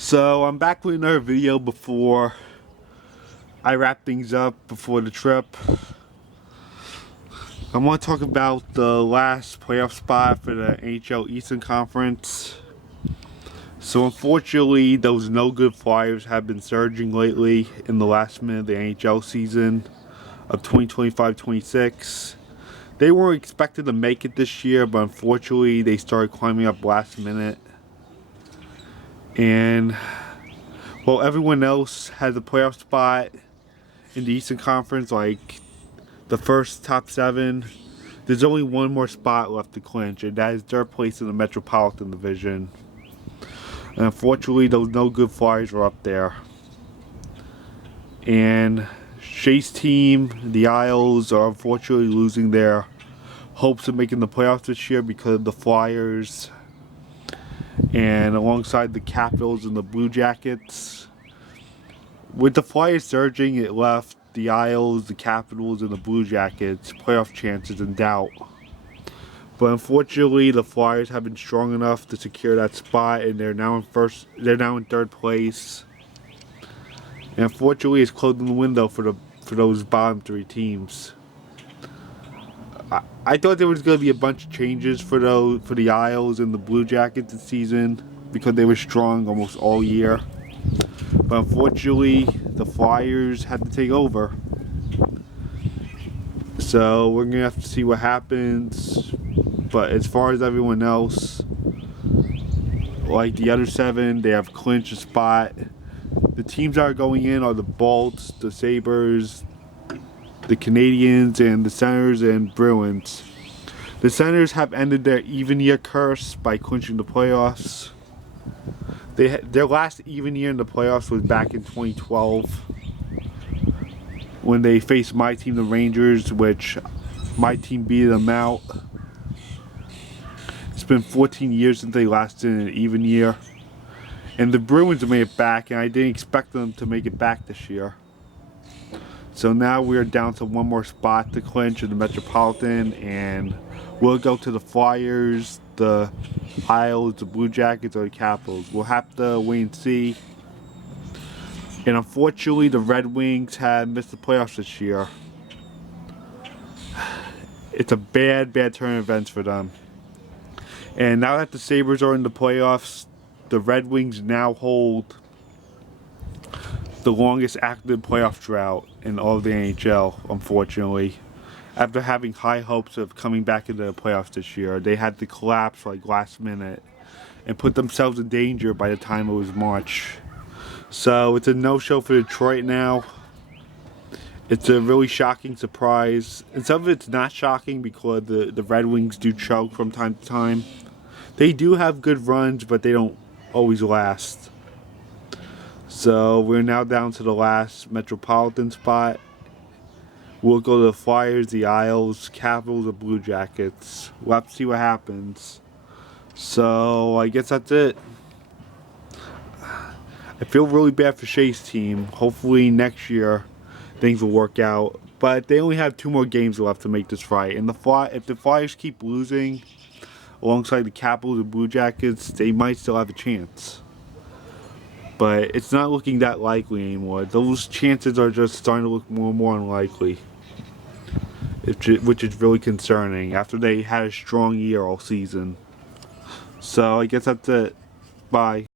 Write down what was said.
So I'm back with another video before I wrap things up before the trip. I want to talk about the last playoff spot for the NHL Eastern Conference. So unfortunately, those no good Flyers have been surging lately in the last minute of the NHL season of 2025-26. They weren't expected to make it this year, but unfortunately they started climbing up last minute. And while everyone else has a playoff spot in the Eastern Conference, like the first top 7, there's only one more spot left to clinch, and that is their place in the Metropolitan Division. And unfortunately, those no good Flyers are up there. And Shay's team, the Isles, are unfortunately losing their hopes of making the playoffs this year because of the Flyers. And alongside the Capitals and the Blue Jackets. With the Flyers surging, it left the Isles, the Capitals, and the Blue Jackets playoff chances in doubt. But unfortunately, the Flyers have been strong enough to secure that spot, and they're now in third place. And unfortunately, it's closing the window for those bottom 3 teams. I thought there was going to be a bunch of changes for the Isles and the Blue Jackets this season because they were strong almost all year. But unfortunately, the Flyers had to take over. So we're going to have to see what happens. But as far as everyone else, like the other 7, they have clinched a spot. The teams that are going in are the Bolts, the Sabres, the Canadiens, and the Senators and Bruins. The Senators have ended their even year curse by clinching the playoffs. Their last even year in the playoffs was back in 2012 when they faced my team, the Rangers, which my team beat them out. It's been 14 years since they last did an even year. And the Bruins made it back, and I didn't expect them to make it back this year. So now we're down to one more spot to clinch in the Metropolitan, and we'll go to the Flyers, the Isles, the Blue Jackets, or the Capitals. We'll have to wait and see. And unfortunately, the Red Wings have missed the playoffs this year. It's a bad turn of events for them. And now that the Sabres are in the playoffs, the Red Wings now hold the longest active playoff drought in all of the NHL, unfortunately. After having high hopes of coming back into the playoffs this year, they had to collapse like last minute and put themselves in danger by the time it was March. So it's a no-show for Detroit now. It's a really shocking surprise. And some of it's not shocking because the Red Wings do choke from time to time. They do have good runs, but they don't always last. So we're now down to the last Metropolitan spot. We'll go to the Flyers, the Isles, Capitals, or Blue Jackets. We'll have to see what happens. So I guess that's it. I feel really bad for Shay's team. Hopefully next year things will work out. But they only have 2 more games left to make this right. And if the Flyers keep losing alongside the Capitals and Blue Jackets, they might still have a chance. But it's not looking that likely anymore. Those chances are just starting to look more and more unlikely, which is really concerning after they had a strong year all season. So I guess that's it. Bye.